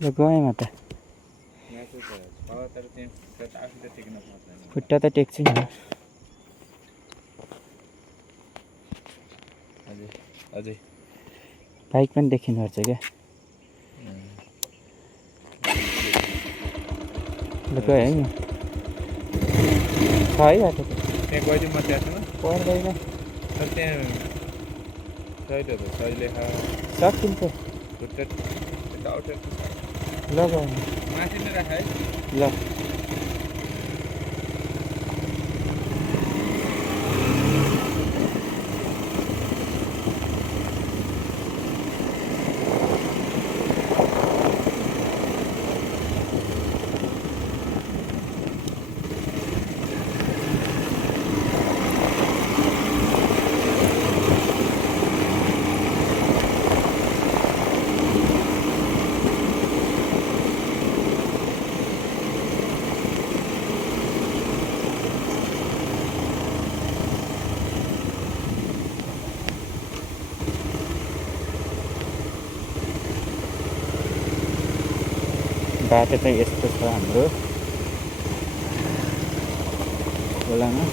ल गएँ त खुट्टा त टेक्छु नि अझै बाइक पनि देखिनुपर्छ क्या ल गएँ है छ है बाटो त त्यहाँ गइदिउँ म त्यहाँसम्म पर्दैन तर त्यहाँ सहिले सकिन्छ खुट्टा ल गएँ माथि नै राख है ल बाटो चाहिँ यस्तो छ हाम्रो खोलामा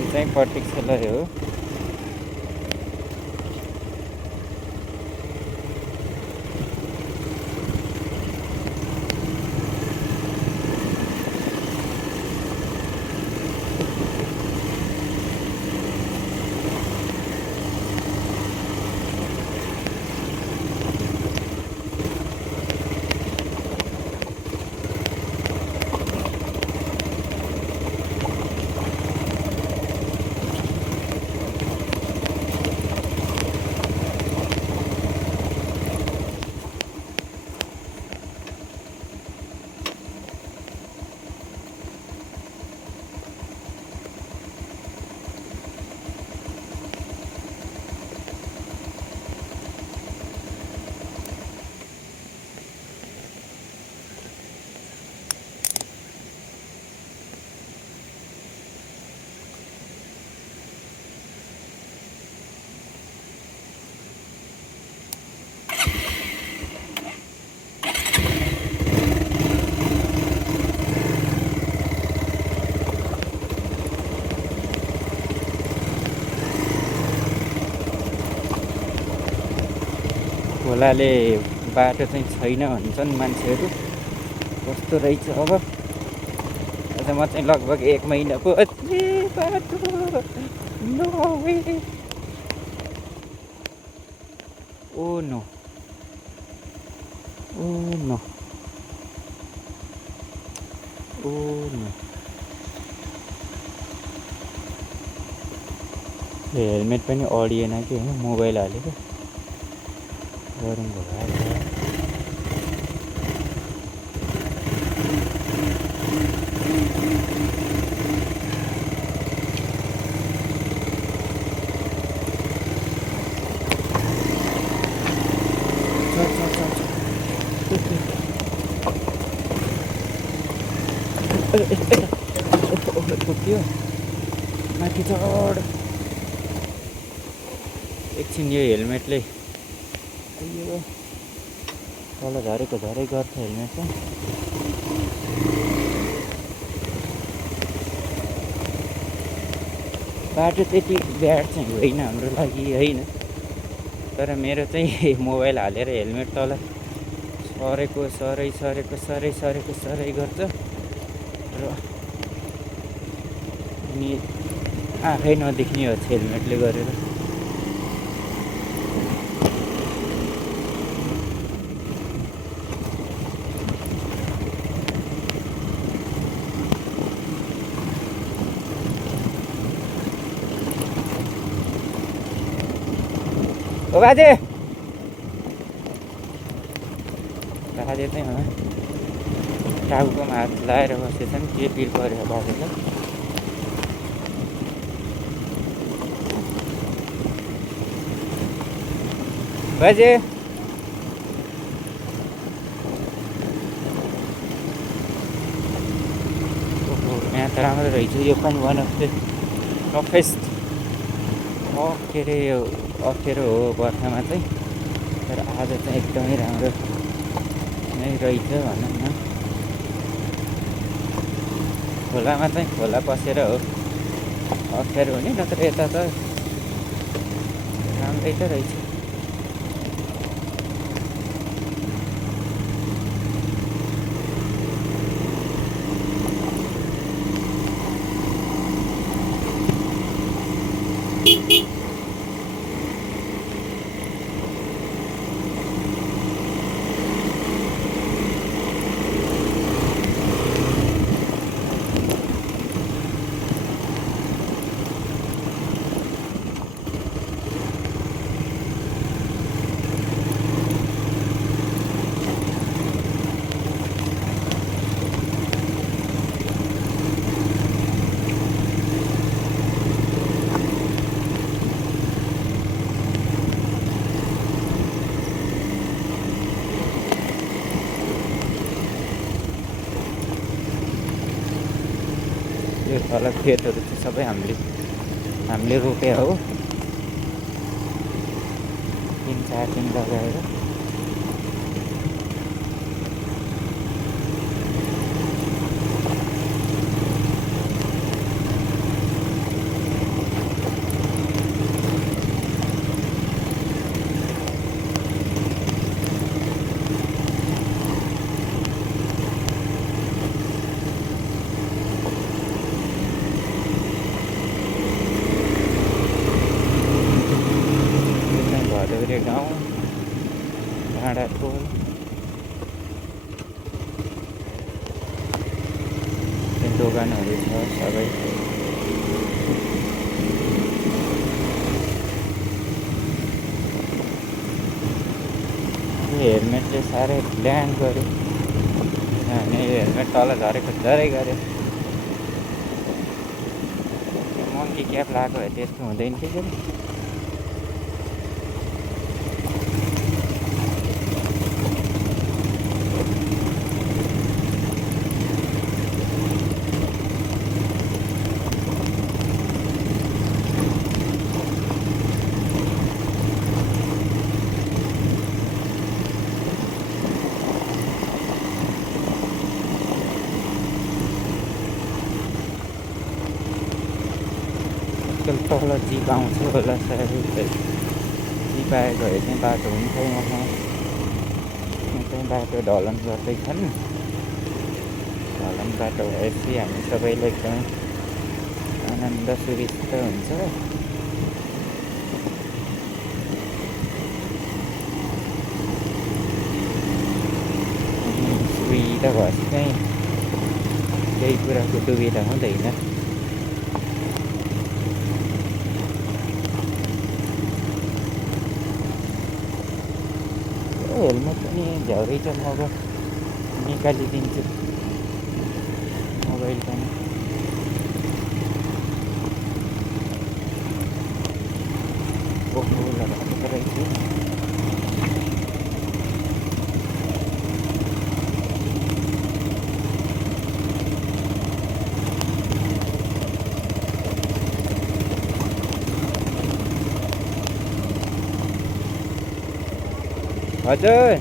यो चाहिँ प्रतीक्षालय हो खोलाले बाटो चाहिँ छैन भन्छन् मान्छेहरू कस्तो रहेछ अब अझ म चाहिँ लगभग 1 महिना पो बाटो no way oh no oh no oh no helmet पनि अडिएन कि होइन मोबाइल हालेको गरौँ भयो ठोक्यो माथि चढ एकछिन यो हेलमेटले यो तल झरेको झरै गर्छ हेलमेट चाहिँ बाटो त्यति ब्याड चाहिँ होइन हाम्रो लागि होइन तर मेरो चाहिँ मोबाइल हालेर हेलमेट तल सरेको सरै गर्छ र अनि आँखै नदेख्ने हो हेलमेटले गरेर ओ बाजे बाजे चाहिँ टाउकोमा हात लाएर बसेछन् के पिर पऱ्यो बाजेलाई बाजे यहाँ त राम्रो रहेछ यो पनि वान अफ द टफेस्ट के अरे यो अप्ठ्यारो हो बर्खामा चाहिँ तर आज चाहिँ एकदमै राम्रो नै रहेछ भनौँ न खोलामा चाहिँ खोला पसेर हो अप्ठ्यारो हुने नत्र यता त राम्रै त रहेछ यो तल खेतहरू चाहिँ सबै हामीले रोपे हो 3-4 दिन लगाएर भदौरे गाउँ डाँडाखोल दोकानहरू छ सबै हेलमेटले साह्रै ल्याङ गर्यो अनि हेलमेट तल झरेको झरै गऱ्यो मङ्की क्याप लगाएको भए त्यस्तो हुँदैन थियो तल जिप आउँछ होला सायद जिप आएर गए चाहिँ बाटो हुन्छ यहाँ चाहिँ बाटो ढलन गर्दैछन् ढलन बाटो भएपछि हामी सबैलाई एकदमै आनन्द सुविस्ता हुन्छ सुविधा भएपछि चाहिँ केही कुराको दुविधा हुँदैन हेलमेट पनि झ्याउरै छ म निकालिदिन्छु मोबाइल पनि बोक्नु लगाएको रहेछ हजुर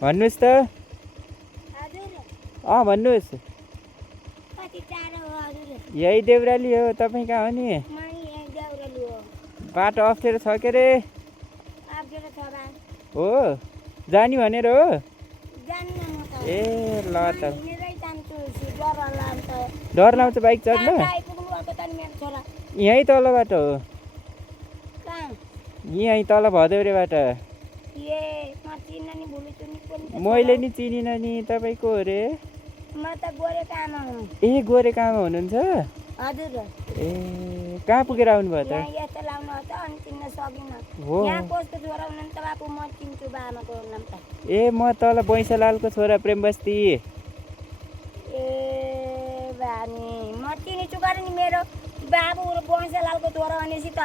भन्नुहोस् त भन्नुहोस् यही देउराली हो तपाईँ कहाँ हो नि बाटो अप्ठ्यारो छ के अरे हो जाने भनेर हो ए ल त डर लाउँछ बाइक चढ्न यहीँ तलबाट हो यहीँ तल भदौरेबाट मैले नि चिनिनँ नि तपाईँ को हो रे ए गोरेको आमा हुनुहुन्छ ए कहाँ पुगेर आउनुभयो त? यहाँ यस्तो लाउनु हो त अनि चिन्न सकिनँ। हो यहाँ कसको छोरा हुनुहुन्छ बाबु? म चिन्छु बाबाको नाम त। ए म तल बैँसलालको छोरा प्रेम बस्ती। ए बानी म चिनिछु गरे नि मेरो बाबु वंशलालको छोरा भनेपछि त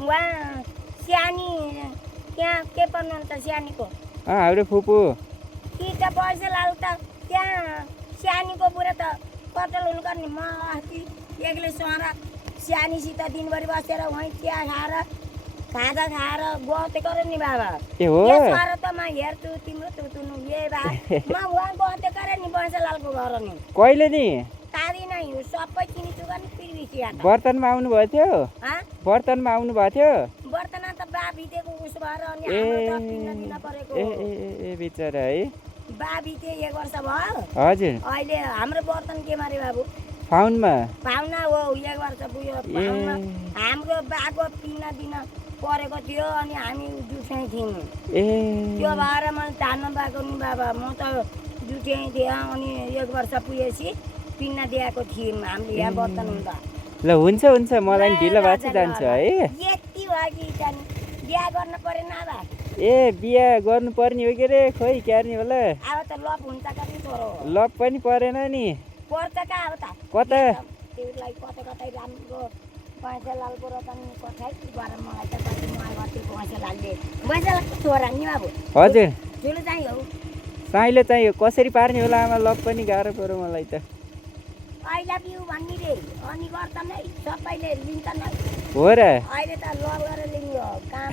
उहाँ सानी त्यहाँ के पर्नुहुन्छ सानीको हाम्रो फुपू कि त वंशलाल त त्यहाँ सानीको बुढा त कतल हुनु गर्ने। म अस्ति एक्लै सर सानीसित दिनभरि बसेर वहीँ चिया खाएर खाजा खाएर गते गरे नि बाबा। ए हो सर त म हेर्छु तिम्रो तुतुनु ए बा म वहाँ गते गरे नि वंशलालको घर नि कहिले नि तारी नै हो सबै चिनिछु गर्ने पिरबिसिया त। बर्तनमा आउनु भएको थियो? बर्तनमा आउनु भएको थियो? बर्तन त बा भितेको उस भएर अनि ए हाम्रो त किन्न दिन परेको। ए ए ए बिचरा है। बा भिते 1 वर्ष भयो। हजुर अहिले हाम्रो बर्तन के मारे बाबु? फाउनमा पाहुना हो 1 वर्ष पुग्यो पाहुना। हाम्रो बाको पिन्न दिन परेको थियो अनि हामी जुठै थियौँ। ए त्यो भएर मैले धान्न पाएको नि बाबा। म त जुठै थिएँ अनि 1 वर्ष पुगेपछि पिन्न दिएको थियौँ हामीले यहाँ बर्तन हुँदा। ल हुन्छ हुन्छ मलाई ढिलो भएको छ जान्छ है। यति भयो कि त्यहाँदेखि बिहा गर्न परेन बा? ए बिहा गर्नु पर्ने हो के रे खोइ क्यार्ने होला। अब त लप हुन्छ कति छोरो लप पनि परेन नि पर्छ का अब त कता त्यसलाई कतै कतै राम्रो वंशलालको रतन कतै गरेर मलाई त कति मलाई गर्थेको वंशलालको छोरा नि बाबु। हजुर ठुलो चाहिँ हो साइलो चाहियो कसरी पार्ने होला आमा लप पनि गाह्रो पऱ्यो मलाई त। आई लभ यु भन्ने रे अनि गर्छ नै सबैले लिन्छ नै। हो र अहिले त लभ गरेर लियो कहाँ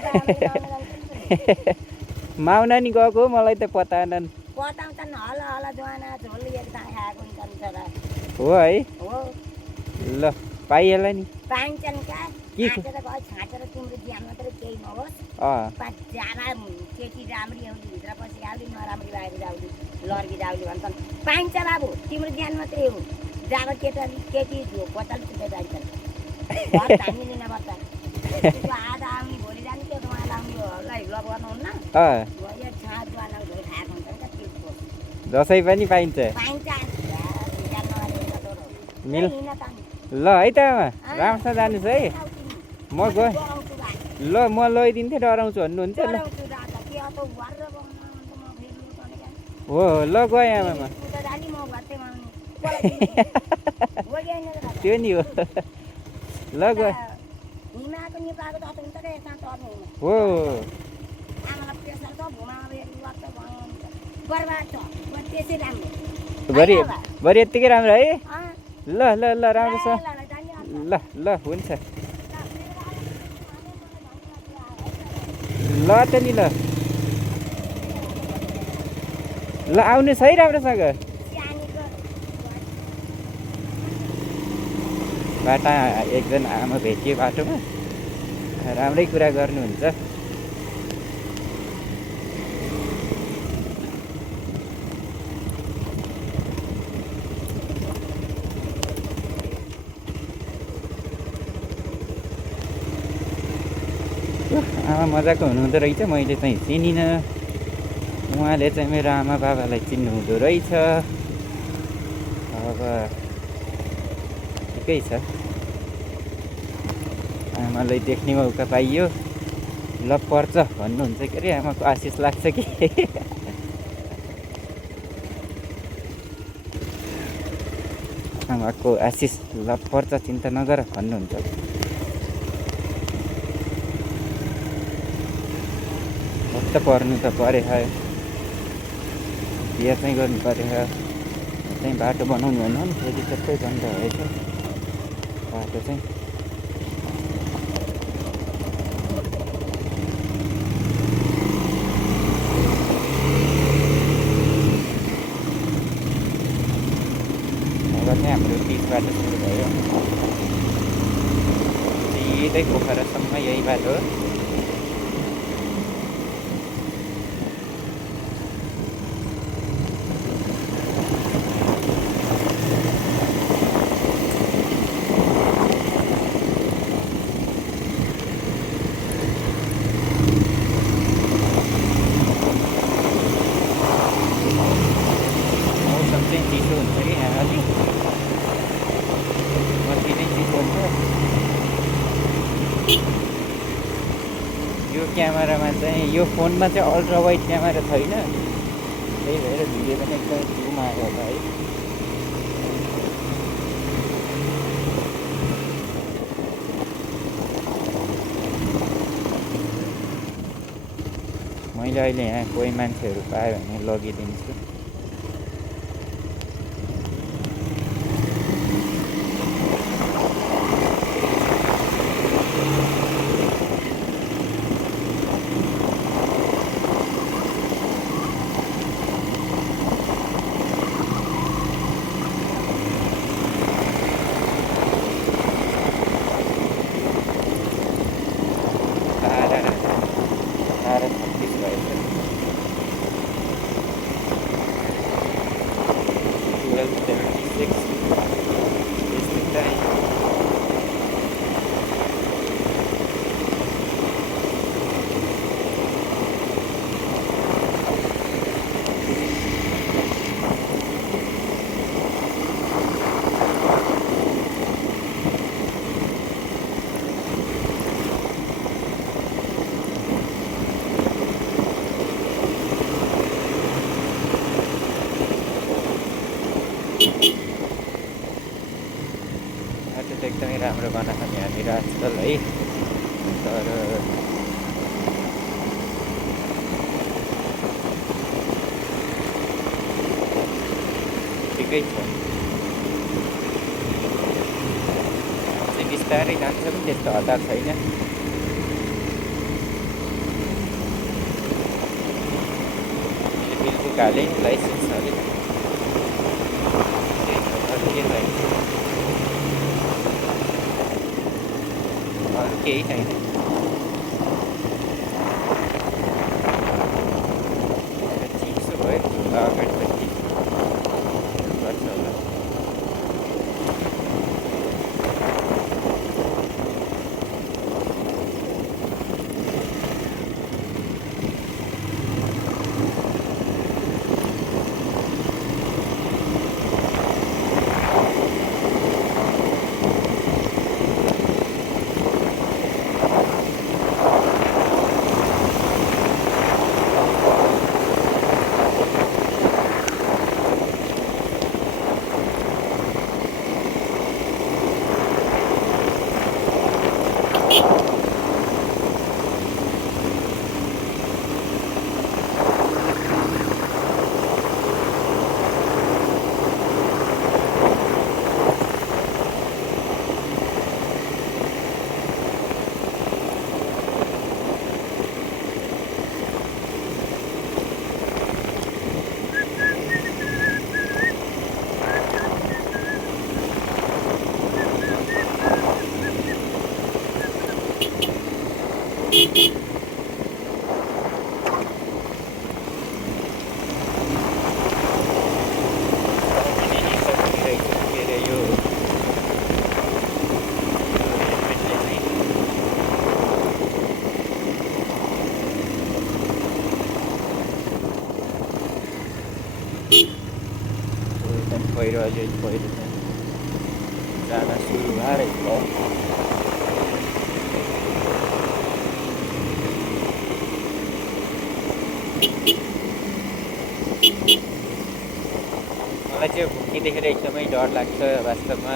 माउना नि गएको हो मलाई त पताएनन्। बताउँछन् हल हल जुवाना झोल एकता खाएको हुन्छन् छोरा हो है हो ल पाइएला नि पाइन्छन् का के छाँटेर भयो छाँटेर तिम्रो ज्यान मात्र केही नहोस्। जामा केटी राम्री आउली भित्र पछि आउली नराम्री बाहिर जाउली लड्की जाउली भन्छन्। पाइन्छ बाबु तिम्रो ज्यान मात्रै हो। जब केटी पचाल पुगेर जान्छन् हामीले नपर्छ। आधा आउने भोलि जाने त्यो उहाँलाई आउने लाई लभ गर्नुहुन्न यो छाँट जुवाना झोल खाएको हुन्छन् क्या त्यो दसैँ पनि पाइन्छ पाइन्छ मिल ल है त आमा राम्रोसँग जानुहोस् है। म गएँ ल म लैदिन्थेँ डराउँछु भन्नुहुन्छ ल हो ल गएँ आमामा त्यो नि हो ल गएँ हिमाको निपाको त हुन्छ क्या यता चढ्नु हो आमालाई प्रेसर छ भुमा बर्बाद छ त्यसै राम्रो भरि यत्तिकै राम्रो है। ल ल ल राम्रोसँग ल ल हुन्छ ल त नि ल ल आउनुहोस् है राम्रोसँग। बाटा एकजना आमा भेटियो बाटोमा राम्रै कुरा गर्नुहुन्छ। आमा मजाको हुनुहुँदो रहेछ मैले चाहिँ चिनिनँ उहाँले चाहिँ मेरो आमा बाबालाई चिन्नुहुँदो रहेछ। अब ठिकै छ आमालाई देख्ने मौका पाइयो। ल पर्छ भन्नुहुन्छ के अरे आमाको आशिष लाग्छ कि आमाको आशिष ल पर्छ चिन्ता नगर भन्नुहुन्छ। त पर्नु त परे बिहा चाहिँ गर्नु पऱ्यो चाहिँ बाटो बनाउनु भएन नि फेरि सबै बन्द भएछ बाटो चाहिँ। अब चाहिँ हाम्रो बिच बाटो सुरु भयो सिधै पोखरासम्म यही बाटो। चिसो हुन्छ कि यहाँ अलि बत्ती नै चिसो हुन्छ। यो क्यामेरामा चाहिँ यो फोनमा चाहिँ अल्ट्रा वाइड क्यामेरा छैन, त्यही भएर भिडियो पनि एकदमै जुम आयो होला है। मैले अहिले यहाँ कोही मान्छेहरू पायो भने लगिदिन्छु। एकदमै राम्रो बनाएको नि यहाँनिर आजकल है। तर ठिकै छ, बिस्तारै जान्छ पनि त्यस्तो हतार छैन। बिलबुक हालेँ, लाइसेन्स हालेँ, केही छैन। चिसो भयो अगाडिपट्टि गर्छ होला। पहिरो अहिले पहिरो जान सुरु भएर भयो। मलाई चाहिँ भुकी देखेर एकदमै डर लाग्छ वास्तवमा।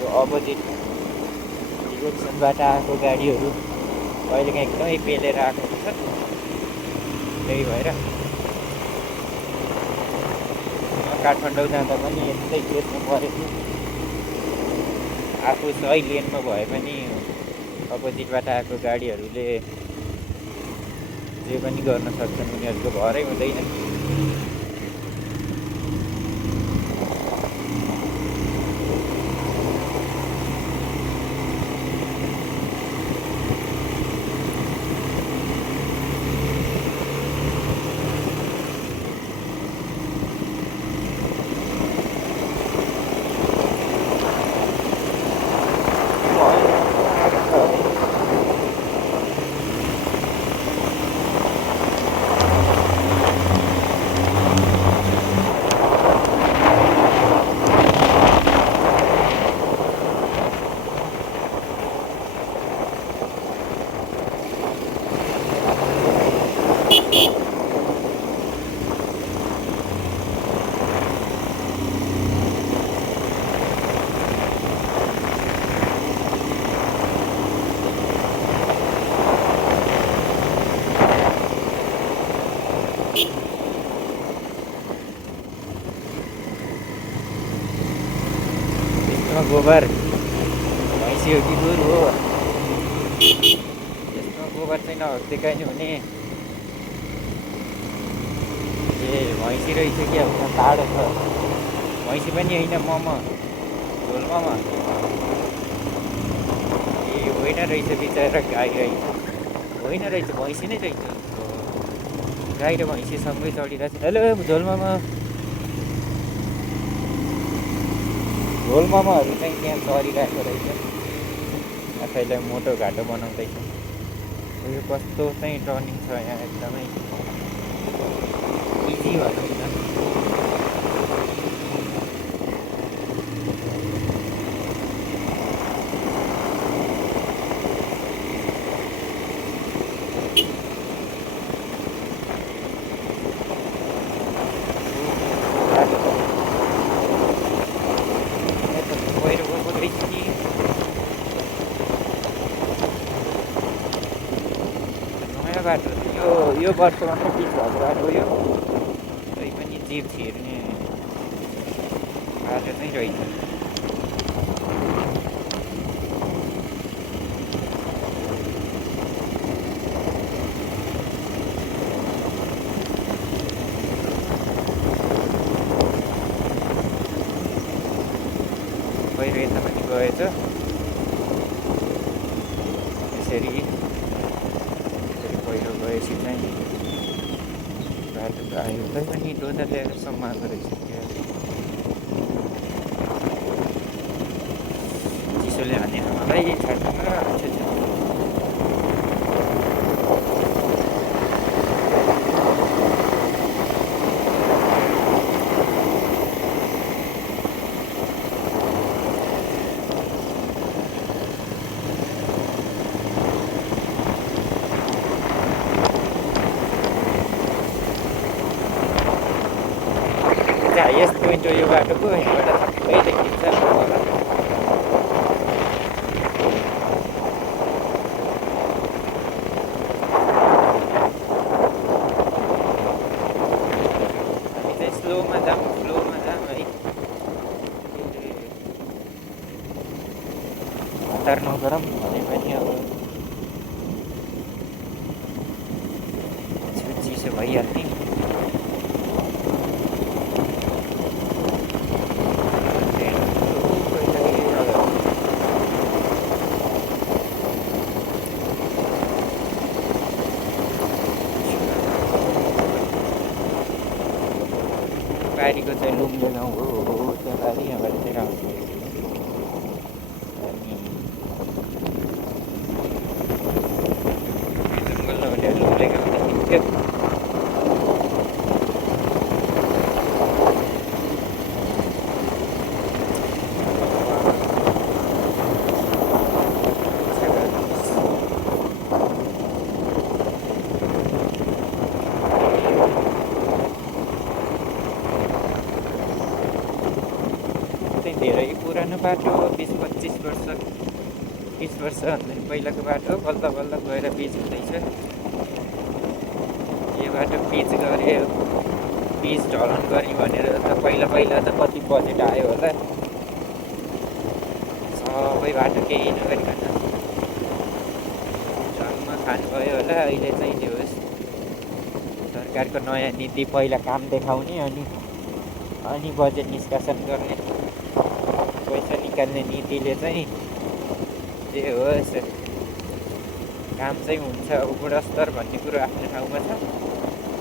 यो अपोजिट डिरेक्सनबाट आएको गाडीहरू कहिलेकाहीँ एकदमै पेलेर आएको हुन्छ, त्यही भएर काठमाडौँ जाँदा पनि यस्तै केसमा परेको। आफू सही लेनमा भए पनि अपोजिटबाट आएको गाडीहरूले जे पनि गर्न सक्छन्, उनीहरूको भरै हुँदैन। यसमा गोबर भैँसी हो कि गोरु हो यसमा गोबर चाहिँ नदेखाइने हुने ए भैँसी रहेछ कि अब टाढो छ भैँसी पनि होइन ममा झोल ममा ए होइन रहेछ बिचरा गाई रहेछ होइन रहेछ भैँसी नै रहेछ गाई र भैँसी सँगै चढिरहेको छ हेलो झोल मामा झोल मामाहरू चाहिँ त्यहाँ चढिरहेको रहेछ आफैलाई मोटो घाटो बनाउँदैछ यो कस्तो चाहिँ टर्निङ छ यहाँ एकदमै इजी भनौँ न बाटो यो वर्षमा पनि बिच भएको बाटो यो तै पनि जीव छिर्ने बाटो चाहिँ रहेछ पहिरो यता पनि गएछ यसरी पहिरो गएपछि चाहिँ बाटो आयो तै पनि डोजर ल्याएर सम्माएको रहेछ चिसोले हानेर मलाई थाहा छैन यस्तो इन्टो यो बाटोको यहाँबाट सबै देखिन्छ होला हामी चाहिँ स्लोमा जाऊँ है हतार नगरौँ भने पनि अब चिसो भइहाल्ने बारीको चाहिँ लुम्ले गाउँ हो त्यो बारी यहाँबाट चाहिँ आउँछ अनि जङ्गल नहुने लुम्ले गाउँ देखिन्थ्यो धेरै पुरानो बाटो 20-25 वर्ष 20 वर्षभन्दा पहिलाको बाटो बल्ल बल्ल गएर पिच हुँदैछ यो बाटो पिच गऱ्यो पिच ढलान गर्ने भनेर त पहिला त कति बजेट आयो होला सबै बाटो केही नगरिकन जम्मा खानुभयो होला अहिले चाहिँ त्यो सरकारको नयाँ नीति पहिला काम देखाउने अनि बजेट निष्कासन गर्ने पैसा निकाल्ने नीतिले चाहिँ जे होस् काम चाहिँ हुन्छ अब गुणस्तर भन्ने कुरो आफ्नो ठाउँमा छ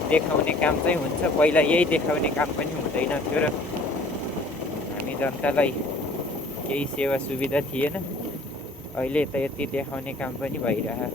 देखाउने काम चाहिँ हुन्छ पहिला यही देखाउने काम पनि हुँदैन थियो र हामी जनतालाई केही सेवा सुविधा थिएन अहिले त यति देखाउने काम पनि भइरह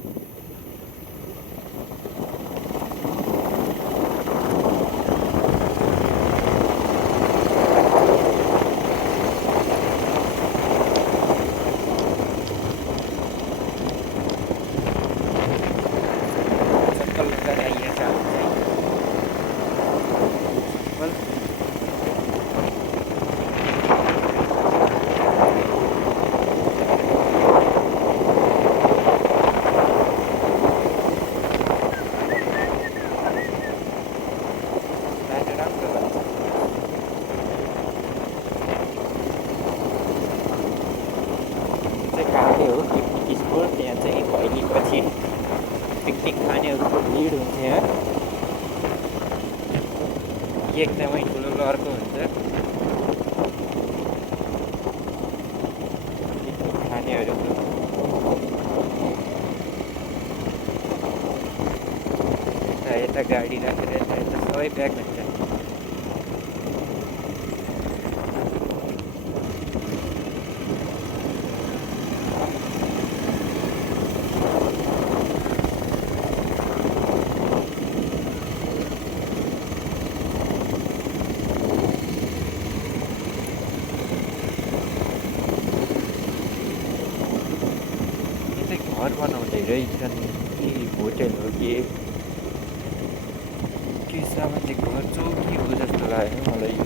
हो पिकनिक स्पोट। यहाँ चाहिँ भैलीपछि पिकनिक खानेहरूको भिड हुन्थ्यो। एकदमै ठुलो लहरको हुन्छ पिकनिक खानेहरूको। यता गाडी राखेर यता सबै प्याक हुन्छ। घर बनाउँदै रहेछन् कि होटेल हो कि सामान्य घर चौकी हो जस्तो लाग्यो मलाई। यो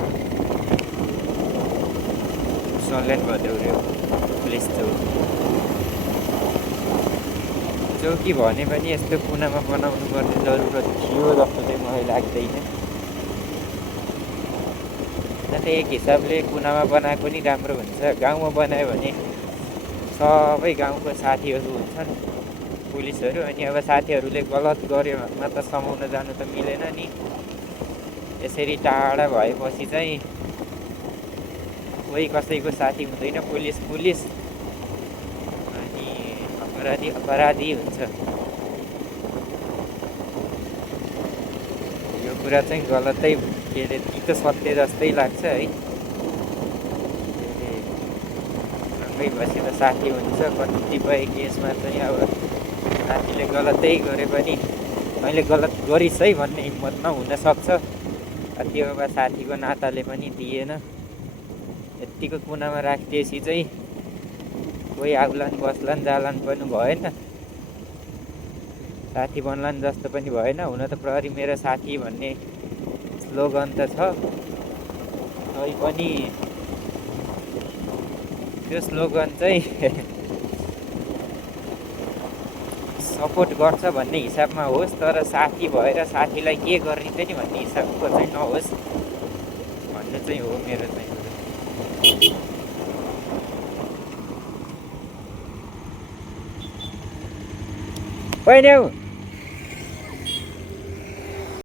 सल्यान भदौरे पुलिस चौकी भने पनि यस्तो कुनामा बनाउनु पर्ने जरुरत थियो जस्तो चाहिँ मलाई लाग्दैन। अन्त एक हिसाबले कुनामा बनाएको नि राम्रो हुन्छ। गाउँमा बनायो भने सबै गाउँको साथीहरू हुन्छन् पुलिसहरू। अनि अब साथीहरूले गलत गर्योमा त समाउन जानु त मिलेन नि। यसरी टाढा भएपछि चाहिँ कोही कसैको साथी हुँदैन। पुलिस पुलिस अनि अपराधी अपराधी हुन्छ। यो कुरा चाहिँ गलतै के अरे कि त सत्य जस्तै लाग्छ है। सँगै बसेर साथी हुन्छ। कतिपय केसमा चाहिँ अब साथीले गलतै गरे पनि मैले गलत गरिस् है भन्ने हिम्मत नहुन सक्छ। त्यो अब साथीको नाताले पनि दिएन। यत्तिको कुनामा राखिदिएपछि चाहिँ कोही आउलान् बस्लान् जालान् पनि भएन। साथी बन्लान् जस्तो पनि भएन। हुन त प्रहरी मेरो साथी भन्ने स्लोगन त छ, तै पनि त्यो स्लोगन चाहिँ सपोर्ट गर्छ भन्ने हिसाबमा होस्, तर साथी भएर साथीलाई के गर्ने त नि भन्ने हिसाबको चाहिँ नहोस् भन्ने चाहिँ हो मेरो चाहिँ। होइन